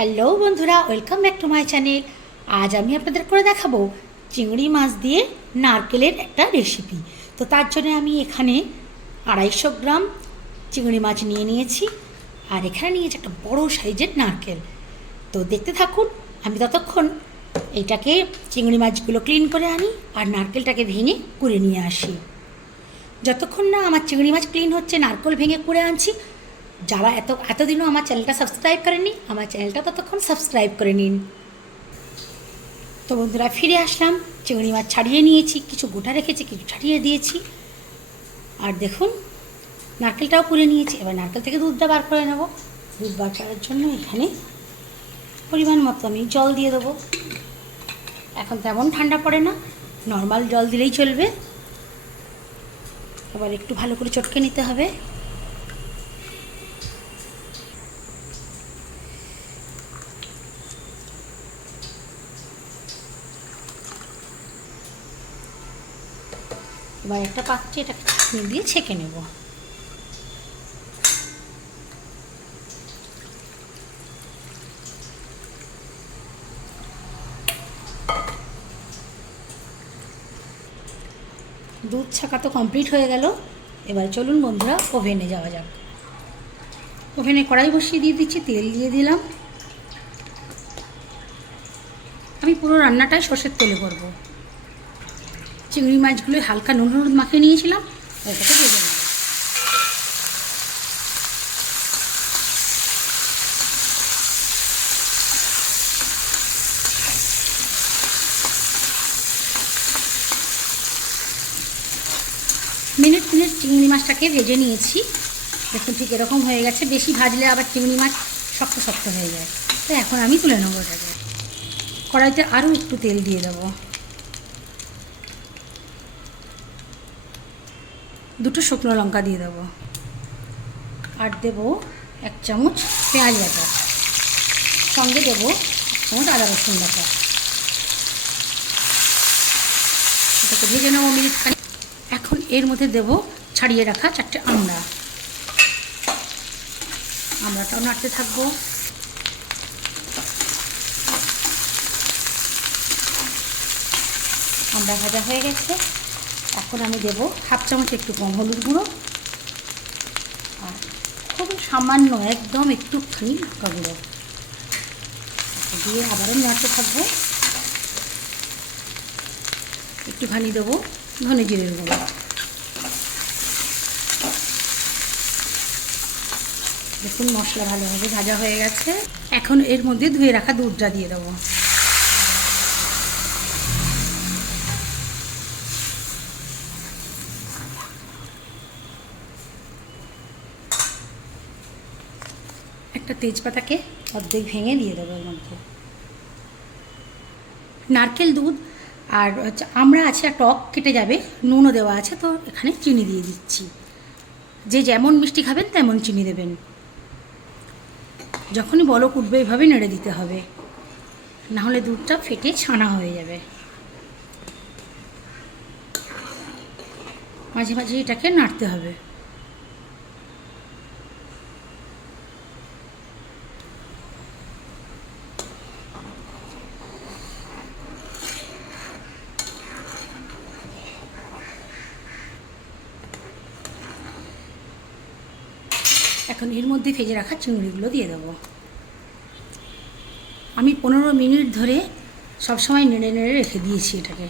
Hello বন্ধুরা, welcome back to my channel. আজ আমি আপনাদের করে দেখাবো চিংড়ি মাছ দিয়ে নারকেলের একটা রেসিপি। তো তার জন্য আমি এখানে 250 গ্রাম চিংড়ি মাছ নিয়ে নিয়েছি, আর এখানে নিয়েছি একটা বড় সাইজের নারকেল। তো দেখতে থাকুন, আমি ততক্ষণ এইটাকে চিংড়ি মাছগুলো ক্লিন করে আনি আর নারকেলটাকে ভেঙে কুড়ে নিয়ে আসি। যতক্ষণ না আমার চিংড়ি মাছ ক্লিন হচ্ছে, নারকেল ভেঙে কুড়ে আনছি, যারা এতদিনও আমার চ্যানেলটা সাবস্ক্রাইব করেননি, আমার চ্যানেলটা ততক্ষণ সাবস্ক্রাইব করে নিন। তো বন্ধুরা, ফিরে আসলাম। চিংড়ি মাছ ছাড়িয়ে নিয়েছি, কিছু গোটা রেখেছি, কিছু ছাড়িয়ে দিয়েছি। আর দেখুন, নারকেলটাও কুড়ে নিয়েছি। এবার নারকেল থেকে দুধটা বার করে নেব। দুধ বার করার জন্য এখানে পরিমাণ মতো আমি জল দিয়ে দেবো। এখন তেমন ঠান্ডা পড়ে না, নর্মাল জল দিলেই চলবে। এবার একটু ভালো করে চটকে নিতে হবে। এবার একটা পাত্রে এটাকে ছাঁকনি দিয়ে ছেঁকে নেব। দুধ ছাঁকা তো কমপ্লিট হয়ে গেল। এবার চলুন বন্ধুরা, ওভেনে যাওয়া যাক। ওভেনে কড়াই বসিয়ে দিয়ে দিচ্ছি, তেল দিয়ে দিলাম। আমি পুরো রান্নাটাই সর্ষের তেলে করব। চিংড়ি মাছগুলো হালকা নুন হলুদ মাখিয়ে নিয়েছিলাম, ওটাকে ভেজে নেব। মিনিট চিংড়ি মাছটাকে ভেজে নিয়েছি। দেখুন ঠিক এরকম হয়ে গেছে। বেশি ভাজলে আবার চিংড়ি মাছ শক্ত শক্ত হয়ে যায়। তো এখন আমি তুলে নেবো এটাকে। কড়াইতে আরও একটু তেল দিয়ে দেবো। দুটো শুকনো লঙ্কা দিয়ে দেবো, আর দেবো 1 চামচ পেঁয়াজ বাটা, সঙ্গে দেবো 1 চামচ আদা রসুন বাটা। এটাকে ভেজে নেবো মিনিটখানি। এখন এর মধ্যে দেবো ছাড়িয়ে রাখা 4টে আমড়াটাও নাড়তে থাকবো। আমড়া ভাজা হয়ে গেছে। এখন আমি দেবো 1/2 চামচ একটু কম হলুদ গুঁড়ো, আর খুব সামান্য একদম একটুখানি লঙ্কা গুঁড়ো দিয়ে আবারও নাড়তে থাকবো। একটুখানি দেবো ধনে জিরের গুঁড়ো। দেখুন মশলা ভালোভাবে ভাজা হয়ে গেছে। এখন এর মধ্যে ধুয়ে রাখা দুধটা দিয়ে দেবো। একটা তেজপাতাকে অর্ধেক ভেঙে দিয়ে দেবো এর মধ্যে। নারকেল দুধ আর আমড়া আছে, আর টক কেটে যাবে, নুনও দেওয়া আছে, তো এখানে চিনি দিয়ে দিচ্ছি। যে যেমন মিষ্টি খাবেন তেমন চিনি দেবেন। যখনই বলক উঠবে এভাবে নেড়ে দিতে হবে, নাহলে দুধটা ফেটে ছানা হয়ে যাবে। মাঝে মাঝে এটাকে নাড়তে হবে। এখন এর মধ্যে ভেজে রাখা চিংড়িগুলো দিয়ে দেবো। আমি 15 মিনিট ধরে সবসময় নেড়ে নেড়ে রেখে দিয়েছি, এটাকে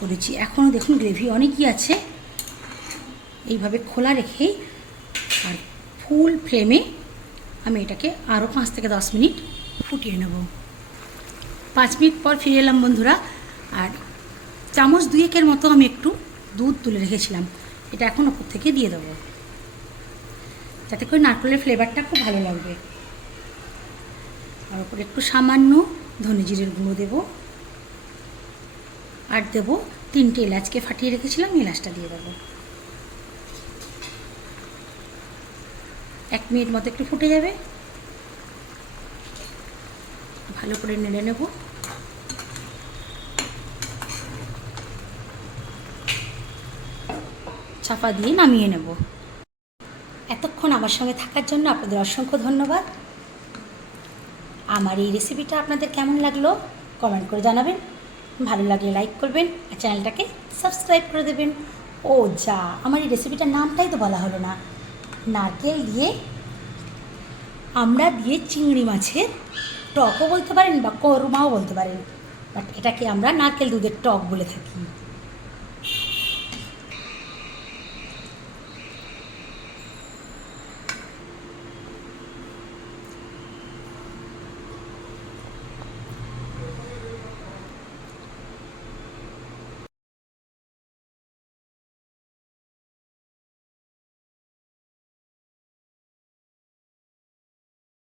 করেছি। এখনও দেখুন গ্রেভি অনেকই আছে। এইভাবে খোলা রেখেই আর ফুল ফ্লেমে আমি এটাকে আরও 5 থেকে 10 মিনিট ফুটিয়ে নেব। 5 মিনিট পর ফিরে এলাম বন্ধুরা, আর চামচ 2-1 মতো আমি একটু দুধ তুলে রেখেছিলাম, এটা এখন ওপর থেকে দিয়ে দেবো, যাতে করে নারকেলের ফ্লেভারটা খুব ভালো লাগবে। আর ওপরে একটু সামান্য ধনে জিরের গুঁড়ো দেবো, আর দেবো 3টে এলাচকে ফাটিয়ে রেখেছিলাম, এলাচটা দিয়ে দেবো। 1 মিনিট মতো একটু ফুটে যাবে, ভালো করে নেড়ে নেব। চাপা দিয়ে নামিয়ে নেব। এতক্ষণ আমার সঙ্গে থাকার জন্য আপনাদের অসংখ্য ধন্যবাদ। আমার এই রেসিপিটা আপনাদের কেমন লাগলো কমেন্ট করে জানাবেন, ভালো লাগলে লাইক করবেন আর চ্যানেলটাকে সাবস্ক্রাইব করে দেবেন। ও যা, আমার এই রেসিপিটার নামটাই তো বলা হলো না। নারকেল দিয়ে আমরা দিয়ে চিংড়ি মাছের টকও বলতে পারেন বা কোরমাও বলতে পারেন, বাট এটাকে আমরা নারকেল দুধের টক বলে থাকি।